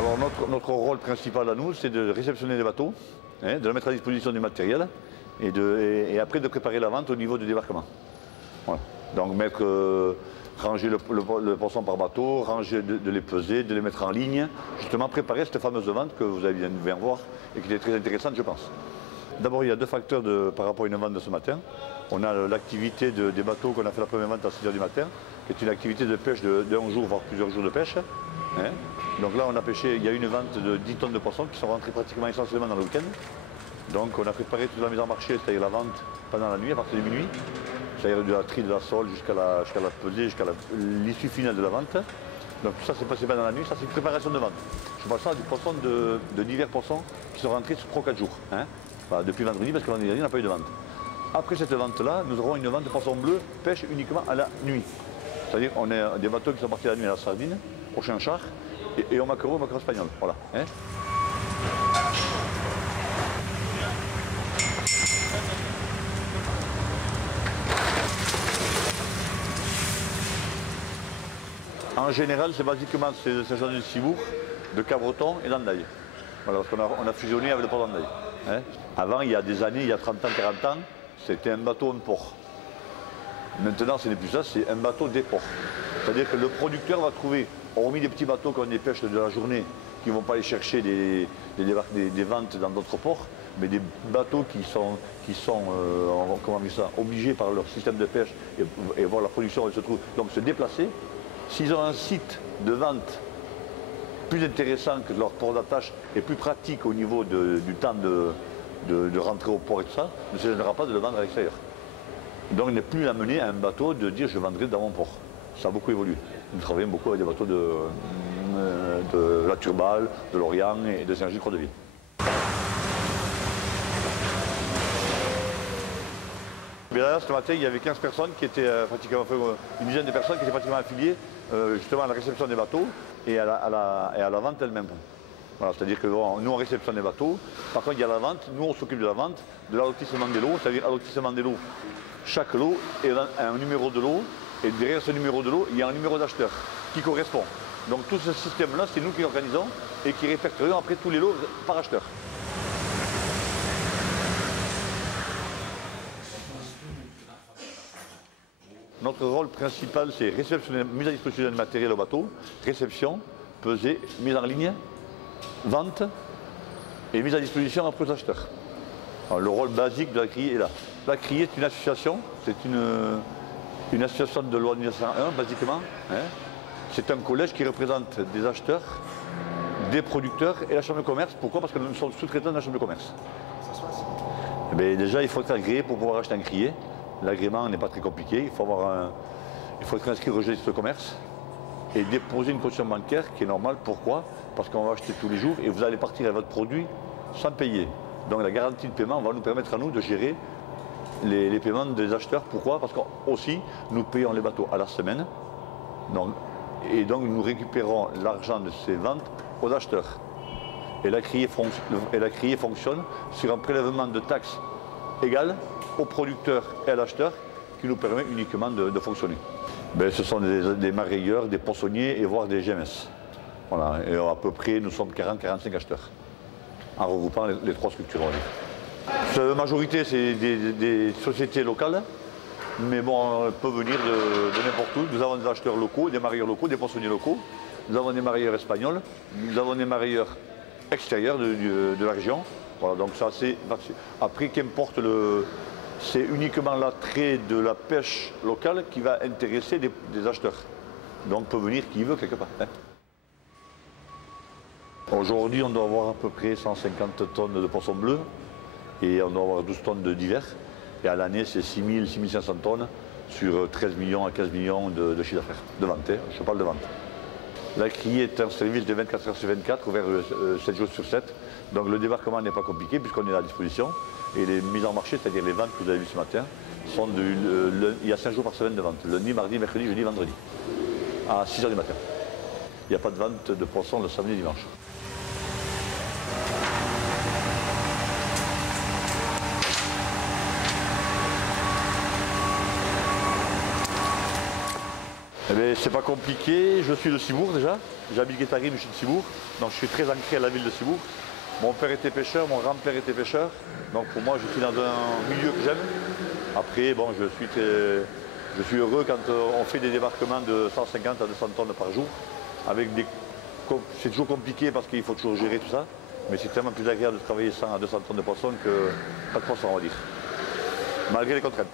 Alors notre rôle principal à nous, c'est de réceptionner les bateaux, de leur mettre à disposition du matériel et après de préparer la vente au niveau du débarquement. Voilà. Donc ranger le poisson par bateau, de les peser, de les mettre en ligne, justement préparer cette fameuse vente que vous avez bien voir et qui est très intéressante, je pense. D'abord, il y a deux facteurs par rapport à une vente de ce matin. On a l'activité des bateaux qu'on a fait la première vente à 6 h du matin, qui est une activité de pêche d'un jour, voire plusieurs jours de pêche. Donc là, on a pêché, il y a une vente de 10 tonnes de poissons qui sont rentrées pratiquement essentiellement dans le week-end. Donc on a préparé toute la mise en marché, c'est-à-dire la vente pendant la nuit, à partir de minuit. C'est-à-dire de la tri de la sole jusqu'à la pesée, jusqu'à l'issue finale de la vente. Donc tout ça s'est passé pendant la nuit, ça c'est une préparation de vente. Je parle ça du poisson de divers poissons qui sont rentrés sur 3 ou 4 jours. Enfin, depuis vendredi, parce que l'année dernière, on n'a pas eu de vente. Après cette vente-là, nous aurons une vente de poissons bleus, pêche uniquement à la nuit. C'est-à-dire qu'on a des bateaux qui sont partis la nuit à la sardine, au chinchard, et au maquereau espagnol. Voilà. En général, c'est basiquement ces zones de Cibourg, de Cabreton et d'Andaille. Voilà, parce qu'on a fusionné avec le port d'Andaille. Avant, il y a des années, il y a 30 ans, 40 ans, c'était un bateau, un port. Maintenant, ce n'est plus ça, c'est un bateau des ports. C'est-à-dire que le producteur va trouver, hormis des petits bateaux qu'on dépêche de la journée, qui ne vont pas aller chercher des ventes dans d'autres ports, mais des bateaux qui sont comment dire ça, obligés par leur système de pêche et voir la production elle se trouve, donc se déplacer. S'ils ont un site de vente plus intéressant que leur port d'attache et plus pratique au niveau du temps de rentrer au port et tout ça, ne se gênera pas de le vendre à l'extérieur. Donc il n'est plus amené à un bateau de dire je vendrai dans mon port. Ça a beaucoup évolué. Nous travaillons beaucoup avec des bateaux de la Turballe, de Lorient et de Saint-Gilles-Croix-de-Vie. Mais là, ce matin, il y avait 15 personnes qui étaient pratiquement, une dizaine de personnes qui étaient pratiquement affiliées justement à la réception des bateaux et à la vente elle-même. Voilà, c'est-à-dire que nous on réceptionne les bateaux, par contre il y a la vente, nous on s'occupe de la vente, de l'allotissement des lots, c'est-à-dire allotissement des lots. Chaque lot a un numéro de lot et derrière ce numéro de lot, il y a un numéro d'acheteur qui correspond. Donc tout ce système-là, c'est nous qui l'organisons et qui répertorions après tous les lots par acheteur. Notre rôle principal, c'est réceptionner, mise à disposition du matériel au bateau, réception, pesée, mise en ligne, vente et mise à disposition après aux acheteurs. Alors, le rôle basique de la CRIE est là. La CRIE est une association, c'est une association de loi 1901, basiquement. C'est un collège qui représente des acheteurs, des producteurs et la chambre de commerce. Pourquoi? Parce que nous sommes sous-traitants de la chambre de commerce. Déjà, il faut être agréé pour pouvoir acheter un crier. L'agrément n'est pas très compliqué. Il faut être inscrit au registre de commerce et déposer une caution bancaire qui est normale. Pourquoi? Parce qu'on va acheter tous les jours et vous allez partir avec votre produit sans payer. Donc la garantie de paiement va nous permettre à nous de gérer les paiements des acheteurs. Pourquoi? Parce qu'aussi, nous payons les bateaux à la semaine. Et donc nous récupérons l'argent de ces ventes aux acheteurs. Et la CRIE fonctionne sur un prélèvement de taxes égal au producteur et à l'acheteur qui nous permet uniquement de fonctionner. Ce sont des marailleurs, des poissonniers et voire des GMS. Voilà. Et à peu près, nous sommes 40-45 acheteurs en regroupant les trois structures. La majorité, c'est des sociétés locales, mais bon, on peut venir de n'importe où. Nous avons des acheteurs locaux, des marailleurs locaux, des poissonniers locaux. Nous avons des marailleurs espagnols, nous avons des marailleurs extérieurs de la région. Voilà, donc ça c'est... Après, qu'importe c'est uniquement l'attrait de la pêche locale qui va intéresser des acheteurs. Donc peut venir qui veut quelque part. Aujourd'hui, on doit avoir à peu près 150 tonnes de poissons bleus et on doit avoir 12 tonnes de divers. Et à l'année, c'est 6 000, 6 500 tonnes sur 13 millions à 15 millions de chiffre d'affaires. De vente, je parle de vente. La CRIE est un service de 24 heures sur 24, ouvert 7 jours sur 7. Donc le débarquement n'est pas compliqué puisqu'on est à disposition. Et les mises en marché, c'est-à-dire les ventes que vous avez vues ce matin, sont il y a 5 jours par semaine de vente. Lundi, mardi, mercredi, jeudi, vendredi. À 6 h du matin. Il n'y a pas de vente de poissons le samedi et dimanche. Eh bien, c'est pas compliqué, je suis de Cibourg déjà. J'habite Guétari, mais je suis de Cibourg. Donc je suis très ancré à la ville de Cibourg. Mon père était pêcheur, mon grand-père était pêcheur. Donc pour moi, je suis dans un milieu que j'aime. Après, bon, je suis heureux quand on fait des débarquements de 150 à 200 tonnes par jour. C'est toujours compliqué parce qu'il faut toujours gérer tout ça. Mais c'est tellement plus agréable de travailler 100 à 200 tonnes de poissons que pas de poissons, on va dire. Malgré les contraintes.